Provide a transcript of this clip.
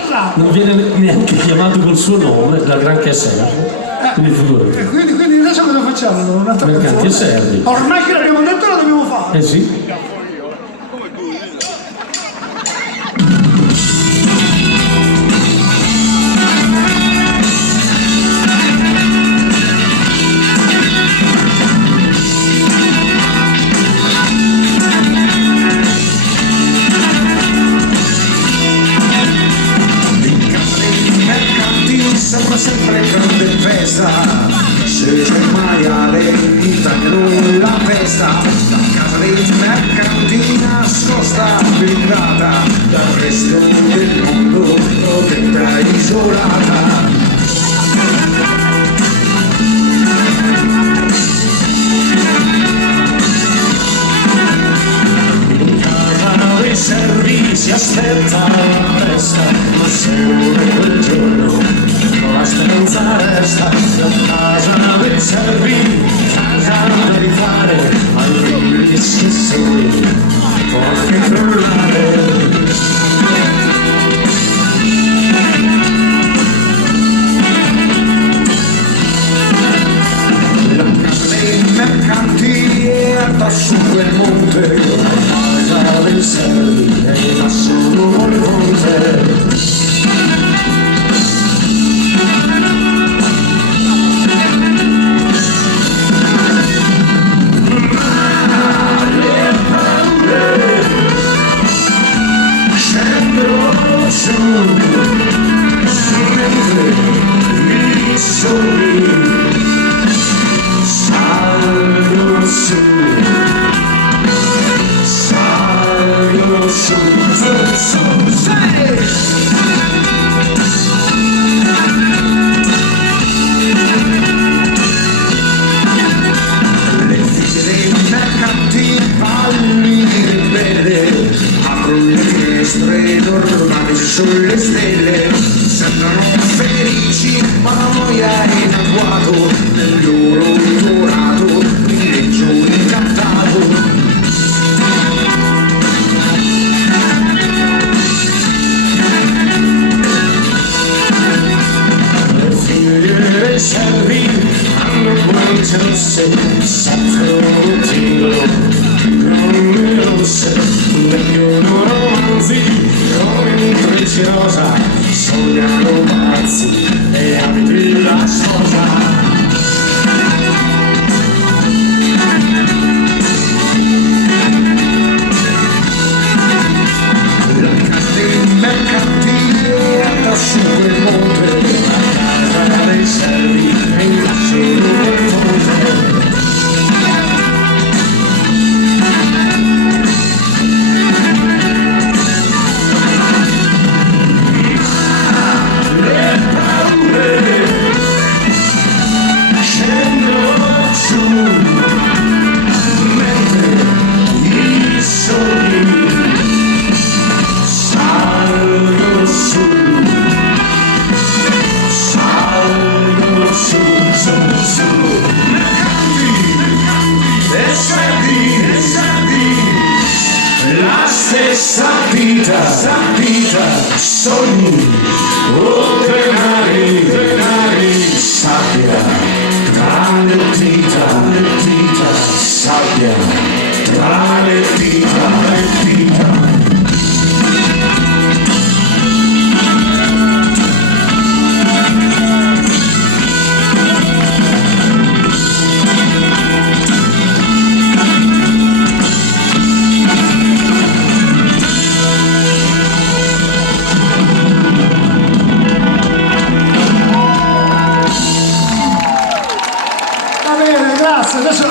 Non viene neanche chiamato col suo nome, da Granché Servi. Quindi figurati. Quindi adesso cosa facciamo? Un'altra Mercanti e Servi. Ormai che l'abbiamo detto lo dobbiamo fare. Eh sì. Sembra sempre grande festa, se c'è il maiale in tagliano la testa. La casa dei mercanti nascosta, blindata dal resto del mondo, protetta e isolata. In casa dei servi si aspetta la festa, ma solo quel giorno la speranza resta. La casa dei servi, casa da rifare, ai schissoni, forche crollare. La casa dei mercanti è alta su quel monte, la casa dei servi è là solo al monte. Le figlie dei mercanti pallidi belle aprono le finestre normali sulle stelle, sembrano felici ma la noia è in agguato nel loro dorato rileggio incantato. Le figlie dei servi hanno guance rosse, soffrono tingolo, non rosse, leggono romanzi, come intrecci rosa, sognano pazzi e abiti la sposa. La casa dei mercanti è alta su quel monte, la casa dei servi è in basso quel monte. La stessa vita, sogni, denari, sabbia, tra le dita, sabbia, tra le dita. Va bene, grazie. Adesso